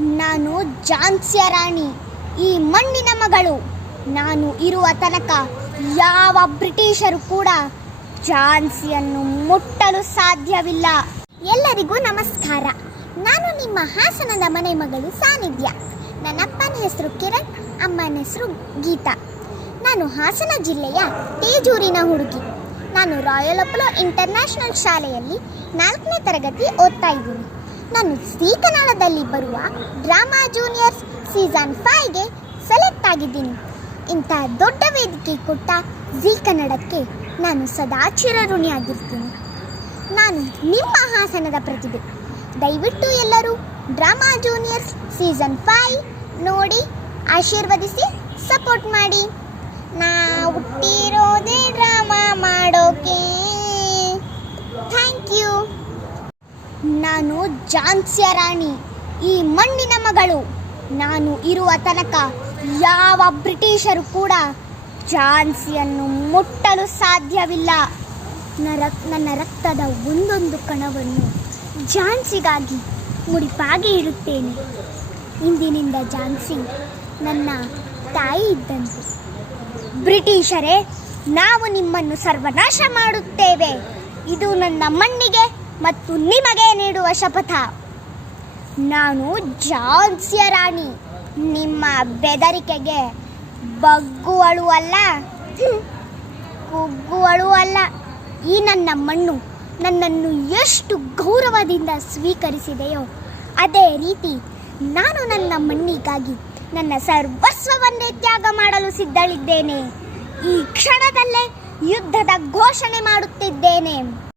ನಾನು ಝಾನ್ಸಿಯ ರಾಣಿ. ಈ ಮಣ್ಣಿನ ಮಗಳು. ನಾನು ಇರುವ ತನಕ ಯಾವ ಬ್ರಿಟಿಷರು ಕೂಡ ಝಾನ್ಸಿಯನ್ನು ಮುಟ್ಟಲು ಸಾಧ್ಯವಿಲ್ಲ. ಎಲ್ಲರಿಗೂ ನಮಸ್ಕಾರ. ನಾನು ನಿಮ್ಮ ಹಾಸನದ ಮನೆ ಮಗಳು ಸಾನಿಧ್ಯ. ನನ್ನಪ್ಪನ ಹೆಸರು ಕಿರಣ್, ಅಮ್ಮನ ಹೆಸರು ಗೀತಾ. ನಾನು ಹಾಸನ ಜಿಲ್ಲೆಯ ತೇಜೂರಿನ ಹುಡುಗಿ. ನಾನು ರಾಯಲ್ ಅಪೋಲೋ ಇಂಟರ್ನ್ಯಾಷನಲ್ ಶಾಲೆಯಲ್ಲಿ ನಾಲ್ಕನೇ ತರಗತಿ ಓದ್ತಾ ಇದ್ದೀನಿ. ನಾನು ಸಿ ಕನ್ನಡದಲ್ಲಿ ಬರುವ ಡ್ರಾಮಾ ಜೂನಿಯರ್ಸ್ ಸೀಸನ್ ಫೈವ್ಗೆ ಸೆಲೆಕ್ಟ್ ಆಗಿದ್ದೀನಿ. ಇಂಥ ದೊಡ್ಡ ವೇದಿಕೆ ಕೊಟ್ಟ ಜೀ ಕನ್ನಡಕ್ಕೆ ನಾನು ಸದಾ ಚಿರಋಣಿಯಾಗಿರ್ತೀನಿ. ನಾನು ನಿಮ್ಮ ಹಾಸನದ ಪ್ರತಿಭೆ. ದಯವಿಟ್ಟು ಎಲ್ಲರೂ ಡ್ರಾಮಾ ಜೂನಿಯರ್ಸ್ ಸೀಸನ್ ಫೈವ್ ನೋಡಿ ಆಶೀರ್ವದಿಸಿ ಸಪೋರ್ಟ್ ಮಾಡಿ. ನಾ ಹುಟ್ಟಿರೋದೇ ನಾನು ಝಾನ್ಸಿಯ ರಾಣಿ. ಈ ಮಣ್ಣಿನ ಮಗಳು. ನಾನು ಇರುವ ತನಕ ಯಾವ ಬ್ರಿಟಿಷರು ಕೂಡ ಝಾನ್ಸಿಯನ್ನು ಮುಟ್ಟಲು ಸಾಧ್ಯವಿಲ್ಲ. ನನ್ನ ರಕ್ತದ ಒಂದೊಂದು ಕಣವನ್ನು ಝಾನ್ಸಿಗಾಗಿ ಮುಡಿಪಾಗಿ ಇಡುತ್ತೇನೆ. ಇಂದಿನಿಂದ ಝಾನ್ಸಿ ನನ್ನ ತಾಯಿ ಇದ್ದಂತೆ. ಬ್ರಿಟಿಷರೇ, ನಾವು ನಿಮ್ಮನ್ನು ಸರ್ವನಾಶ ಮಾಡುತ್ತೇವೆ. ಇದು ನನ್ನ ಮಣ್ಣಿಗೆ ಮತ್ತು ನಿಮಗೆ ನೀಡುವ ಶಪಥ. ನಾನು ಜಾನ್ಸಿಯ ರಾಣಿ. ನಿಮ್ಮ ಬೆದರಿಕೆಗೆ ಬಗ್ಗುವಳು ಅಲ್ಲ. ಕುಗ್ಗುವಳು ಅಲ್ಲ. ಈ ನನ್ನ ಮಣ್ಣು ನನ್ನನ್ನು ಎಷ್ಟು ಗೌರವದಿಂದ ಸ್ವೀಕರಿಸಿದೆಯೋ, ಅದೇ ರೀತಿ ನಾನು ನನ್ನ ಮಣ್ಣಿಗಾಗಿ ನನ್ನ ಸರ್ವಸ್ವವನ್ನೇ ತ್ಯಾಗ ಮಾಡಲು ಸಿದ್ಧಳಿದ್ದೇನೆ. ಈ ಕ್ಷಣದಲ್ಲೇ ಯುದ್ಧದ ಘೋಷಣೆ ಮಾಡುತ್ತಿದ್ದೇನೆ.